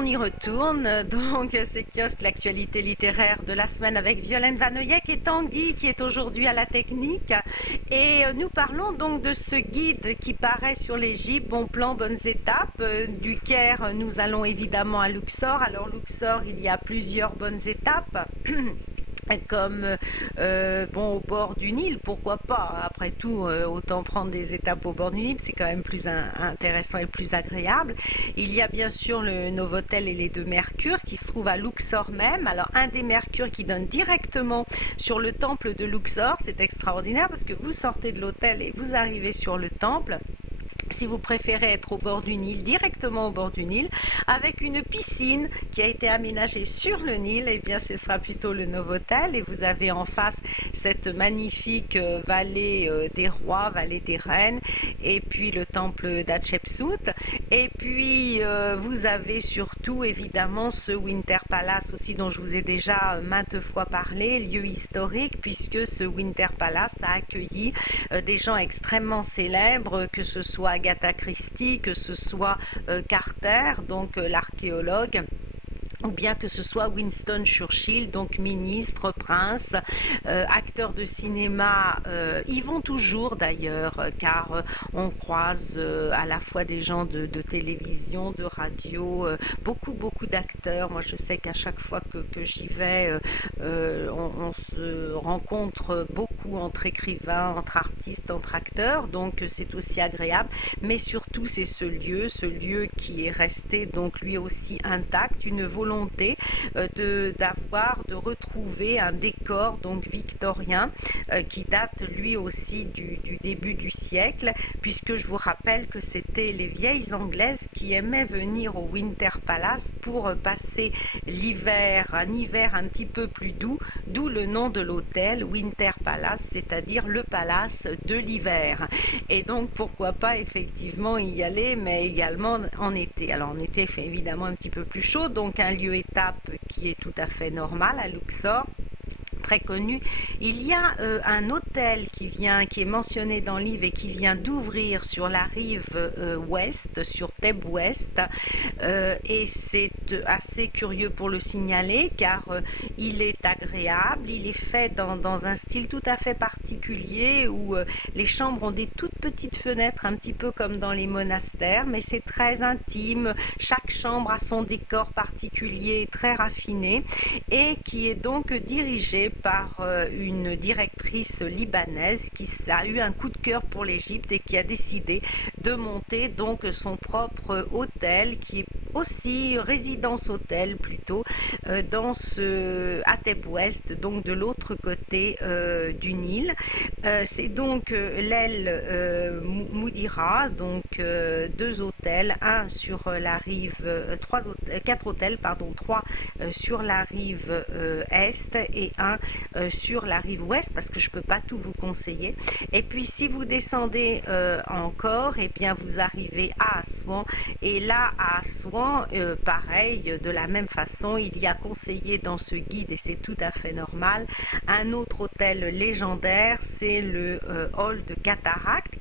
on y retourne. Donc, c'est Kiosque, l'actualité littéraire de la semaine avec Violaine Vanoyek et Tanguy qui est aujourd'hui à la technique. Et nous parlons donc de ce guide qui paraît sur l'Égypte, Bon plan, bonnes étapes. Du Caire, nous allons évidemment à Luxor. Alors, Luxor, il y a plusieurs bonnes étapes. Comme au bord du Nil, pourquoi pas, après tout, autant prendre des étapes au bord du Nil, c'est quand même plus intéressant et plus agréable. Il y a bien sûr le Novotel et les deux Mercures qui se trouvent à Luxor même. Alors un des Mercures qui donne directement sur le temple de Luxor, c'est extraordinaire parce que vous sortez de l'hôtel et vous arrivez sur le temple. Si vous préférez être au bord du Nil, directement au bord du Nil, avec une piscine qui a été aménagée sur le Nil, eh bien ce sera plutôt le Novotel et vous avez en face cette magnifique vallée des rois, vallée des reines, et puis le temple d'Hatchepsout. Et puis vous avez surtout évidemment ce Winter Palace aussi dont je vous ai déjà maintes fois parlé, lieu historique, puisque ce Winter Palace a accueilli des gens extrêmement célèbres, que ce soit Agatha Christie, que ce soit Carter, donc l'archéologue, ou bien que ce soit Winston Churchill, donc ministre, prince, acteur de cinéma, y vont toujours d'ailleurs, car on croise à la fois des gens de télévision, de radio, beaucoup d'acteurs. Moi je sais qu'à chaque fois que j'y vais, on se rencontre beaucoup entre écrivains, entre artistes, entre acteurs, donc c'est aussi agréable, mais surtout c'est ce lieu qui est resté donc lui aussi intact, une volonté de retrouver un décor donc victorien qui date lui aussi du début du siècle, puisque je vous rappelle que c'était les vieilles Anglaises qui aimaient venir au Winter Palace pour passer l'hiver, un hiver un petit peu plus doux, d'où le nom de l'hôtel, Winter Palace, c'est-à-dire le palace de l'hiver. Et donc pourquoi pas effectivement y aller, mais également en été. Alors en été il fait évidemment un petit peu plus chaud, donc un lieu-étape qui est tout à fait normal à Luxor, très connu. Il y a un hôtel qui est mentionné dans le livre et qui vient d'ouvrir sur la rive ouest, sur Thèbes ouest, et c'est assez curieux pour le signaler, car il est agréable, il est fait dans un style tout à fait particulier où les chambres ont des toutes petites fenêtres, un petit peu comme dans les monastères, mais c'est très intime, chaque chambre a son décor particulier, très raffiné, et qui est donc dirigé par une directrice libanaise qui a eu un coup de cœur pour l'Égypte et qui a décidé de monter donc son propre hôtel, qui est aussi résidence hôtel plutôt, à Thèbes ouest, donc de l'autre côté du Nil. C'est donc l'aile Moudira, donc deux hôtels, un sur la rive, quatre hôtels, pardon, trois sur la rive est et un sur la rive ouest, parce que je ne peux pas tout vous conseiller. Et puis si vous descendez encore, et bien vous arrivez à Assouan, et là à Assouan, pareil, de la même façon, il y a conseillé dans ce guide, et c'est tout à fait normal, un autre hôtel légendaire, c'est le Hall de Cataracte,